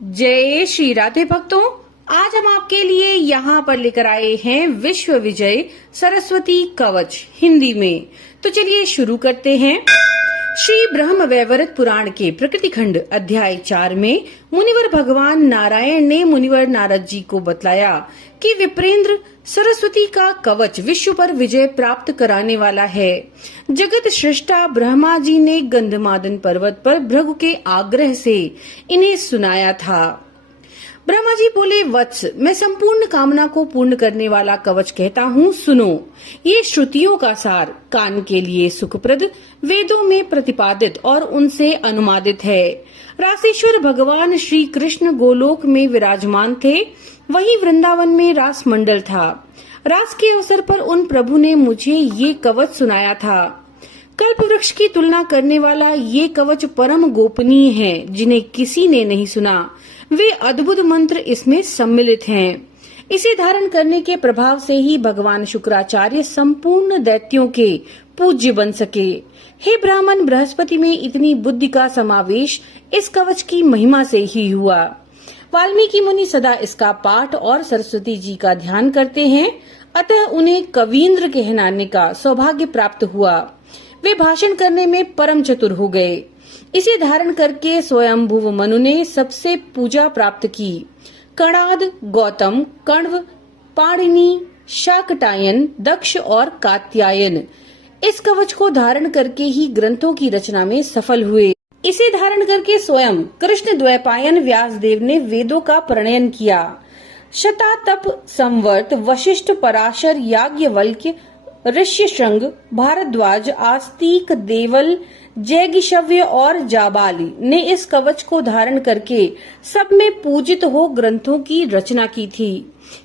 जय श्री राधे भक्तों, आज हम आपके लिए यहाँ पर लेकर आए हैं विश्व विजय सरस्वती कवच हिंदी में। तो चलिए शुरू करते हैं। श्री ब्रह्म वैवर्त पुराण के प्रकृति खंड अध्याय 4 में मुनिवर भगवान नारायण ने मुनिवर नारद जी को बतलाया कि विप्रेंद्र सरस्वती का कवच विश्व पर विजय प्राप्त कराने वाला है। जगत सृष्टा ब्रह्मा जी ने गंधमादन पर्वत पर भृगु के आग्रह से इन्हें सुनाया था। ब्रह्मा जी बोले, वत्स, मैं संपूर्ण कामना को पूर्ण करने वाला कवच कहता हूँ, सुनो। ये श्रुतियों का सार, कान के लिए सुखप्रद, वेदों में प्रतिपादित और उनसे अनुमादित है। रासेश्वर भगवान श्री कृष्ण गोलोक में विराजमान थे, वहीं वृंदावन में रास मंडल था। रास के अवसर पर उन प्रभु ने मुझे ये कवच सुनाया था। कल्प वृक्ष की तुलना करने वाला ये कवच परम गोपनीय है, जिन्हें किसी ने नहीं सुना। वे अद्भुत मंत्र इसमें सम्मिलित हैं। इसे धारण करने के प्रभाव से ही भगवान शुक्राचार्य संपूर्ण दैत्यों के पूज्य बन सके। हे ब्राह्मण, बृहस्पति में इतनी बुद्धि का समावेश इस कवच की महिमा से ही हुआ। वाल्मीकि मुनि सदा इसका पाठ और सरस्वती जी का ध्यान करते हैं, अतः उन्हें कवींद्र कहलाने का सौभाग्य प्राप्त हुआ। वे भाषण करने में परम चतुर हो गए। इसे धारण करके स्वयंभुव मनु ने सबसे पूजा प्राप्त की। कणाद, गौतम, कण्व, पाणिनि, शाकटायन, दक्ष और कात्यायन इस कवच को धारण करके ही ग्रंथों की रचना में सफल हुए। इसे धारण करके स्वयं कृष्ण द्वैपायन व्यासदेव ने वेदों का प्रणयन किया। शतातप, संवर्त, वशिष्ठ, पराशर, याज्ञवल्क्य, ऋष्यशृंग, भारद्वाज, आस्तिक, देवल, जैगिशव्य और जाबाली ने इस कवच को धारण करके सब में पूजित हो ग्रंथों की रचना की थी।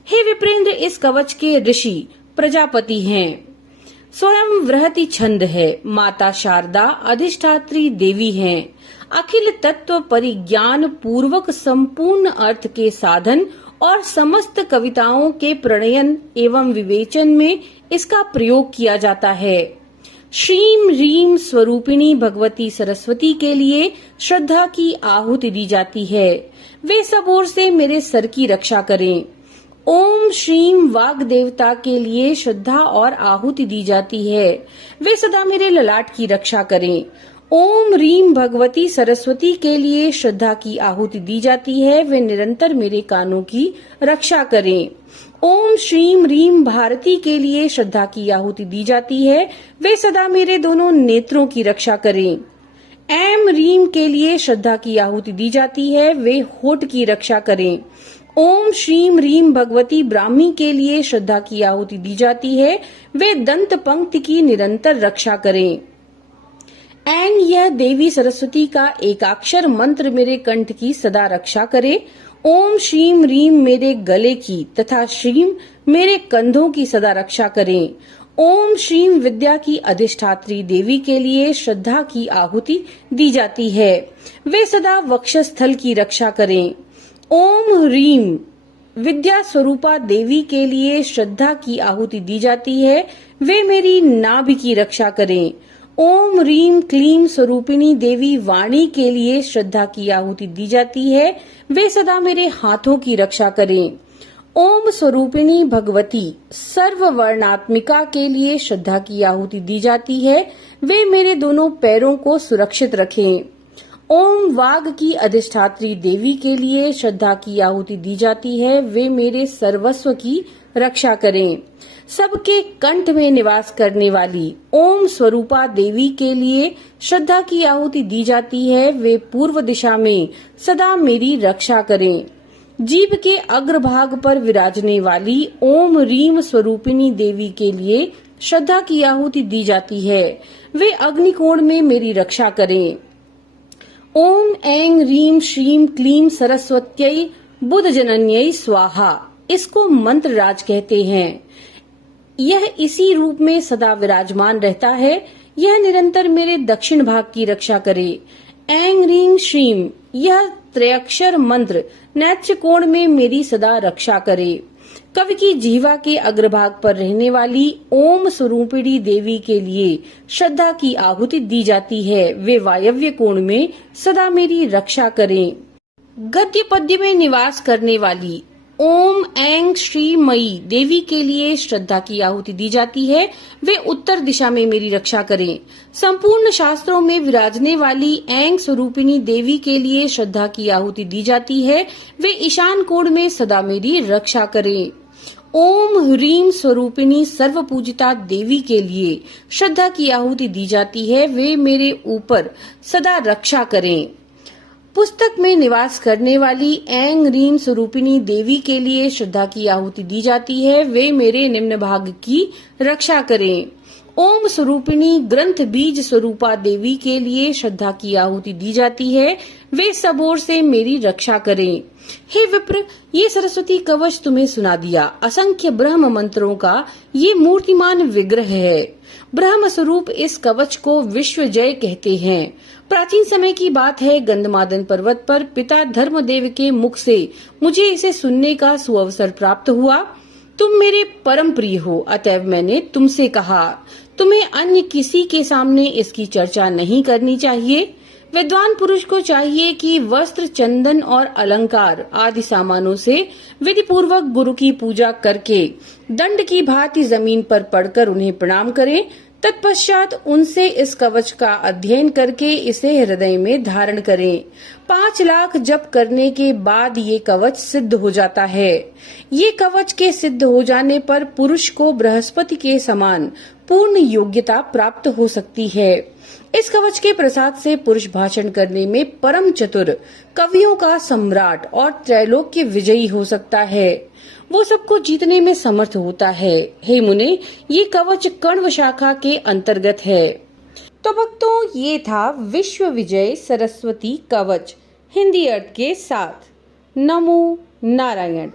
हे विप्रेंद्र, इस कवच के ऋषि प्रजापति हैं। स्वयं वृहति छंद है। माता शारदा अधिष्ठात्री देवी हैं। अखिल तत्व परिज्ञान पूर्वक संपूर्ण अर्थ के साधन और समस्त कविताओं के प्रणयन एवं विवेचन में इसका प्रयोग किया जाता है। श्रीम रीम स्वरूपिणी भगवती सरस्वती के लिए श्रद्धा की आहुति दी जाती है। वे सब ओर से मेरे सर की रक्षा करें। ओम श्रीम वाग देवता के लिए श्रद्धा और आहुति दी जाती है। वे सदा मेरे ललाट की रक्षा करें। ओम रीम भगवती सरस्वती के लिए श्रद्धा की आहुति दी जाती है। वे निरंतर मेरे कानों की रक्षा करें। ओम श्रीम रीम भारती के लिए श्रद्धा की आहुति दी जाती है। वे सदा मेरे दोनों नेत्रों की रक्षा करें। एम रीम के लिए श्रद्धा की आहुति दी जाती है। वे होठ की रक्षा करें। ओम श्रीम रीम भगवती ब्राह्मी के लिए श्रद्धा की आहुति दी जाती है। वे दंत पंक्ति की निरंतर रक्षा करें। एंग, यह देवी सरस्वती का एकाक्षर मंत्र मेरे कंठ की सदा रक्षा करे। ओम श्रीम रीम मेरे गले की तथा श्रीम मेरे कंधों की सदा रक्षा करें। ओम श्रीम विद्या की अधिष्ठात्री देवी के लिए श्रद्धा की आहुति दी जाती है। वे सदा वक्षस्थल की रक्षा करें। ओम रीम विद्या स्वरूपा देवी के लिए श्रद्धा की आहुति दी जाती है। वे मेरी नाभि की रक्षा करें। ओम रीम क्लीम स्वरूपिणी देवी वाणी के लिए श्रद्धा की आहुति दी जाती है। वे सदा मेरे हाथों की रक्षा करें। ओम स्वरूपिणी भगवती सर्व वर्णात्मिका के लिए श्रद्धा की आहुति दी जाती है। वे मेरे दोनों पैरों को सुरक्षित रखें। ओम वाग की अधिष्ठात्री देवी के लिए श्रद्धा की आहुति दी जाती है। वे मेरे सर्वस्व की रक्षा करें। सबके कंठ में निवास करने वाली ओम स्वरूपा देवी के लिए श्रद्धा की आहुति दी जाती है। वे पूर्व दिशा में सदा मेरी रक्षा करें। जीभ के अग्रभाग पर विराजने वाली ओम रीम स्वरूपिणी देवी के लिए श्रद्धा की आहुति दी जाती है। वे अग्निकोण में मेरी रक्षा करें। ओम ऐं रीम श्रीम क्लीम सरस्वत्यै बुध जनन्यै स्वाहा, इसको मंत्र राज कहते हैं। यह इसी रूप में सदा विराजमान रहता है। यह निरंतर मेरे दक्षिण भाग की रक्षा करे। ऐं रीं श्रीम, यह त्रयाक्षर मंत्र नेत्र कोण में मेरी सदा रक्षा करे। कवि की जीवा के अग्रभाग पर रहने वाली ओम स्वरूपिणी देवी के लिए श्रद्धा की आहुति दी जाती है। वे वायव्य कोण में सदा मेरी रक्षा करें। गद्य पद्य में निवास करने वाली ओम ऐंग श्री मई देवी के लिए श्रद्धा की आहुति दी जाती है। वे उत्तर दिशा में मेरी रक्षा करें। संपूर्ण शास्त्रों में विराजने वाली ऐंग स्वरूपिणी देवी के लिए श्रद्धा की आहुति दी जाती है। वे ईशान कोण में सदा मेरी रक्षा करें। ओम ह्रीम स्वरूपिणी सर्व पूजिता देवी के लिए श्रद्धा की आहुति दी जाती है। वे मेरे ऊपर सदा रक्षा करें। पुस्तक में निवास करने वाली ऐंग रीम स्वरूपिणी देवी के लिए श्रद्धा की आहुति दी जाती है। वे मेरे निम्न भाग की रक्षा करें। ओम स्वरूपिणी ग्रंथ बीज स्वरूपा देवी के लिए श्रद्धा की आहुति दी जाती है। वे सब ओर से मेरी रक्षा करें। हे विप्र, ये सरस्वती कवच तुम्हें सुना दिया। असंख्य ब्रह्म मंत्रों का ये मूर्तिमान विग्रह है। ब्रह्म स्वरूप इस कवच को विश्व जय कहते हैं। प्राचीन समय की बात है, गंधमादन पर्वत पर पिता धर्मदेव के मुख से मुझे इसे सुनने का सुअवसर प्राप्त हुआ। तुम मेरे परम प्रिय हो, अतएव मैंने तुमसे कहा, तुम्हें अन्य किसी के सामने इसकी चर्चा नहीं करनी चाहिए। विद्वान पुरुष को चाहिए कि वस्त्र, चंदन और अलंकार आदि सामानों से विधि पूर्वक गुरु की पूजा करके दंड की भांति जमीन पर पड़कर उन्हें प्रणाम करें। तत्पश्चात उनसे इस कवच का अध्ययन करके इसे हृदय में धारण करें। 5 लाख जप करने के बाद ये कवच सिद्ध हो जाता है। ये कवच के सिद्ध हो जाने पर पुरुष को बृहस्पति के समान पूर्ण योग्यता प्राप्त हो सकती है। इस कवच के प्रसाद से पुरुष भाषण करने में परम चतुर, कवियों का सम्राट और त्रैलोक्य विजयी हो सकता है। वो सबको जीतने में समर्थ होता है। हे मुने, ये कवच कण्व शाखा के अंतर्गत है। तो भक्तों, ये था विश्व विजय सरस्वती कवच हिंदी अर्थ के साथ। नमो नारायण।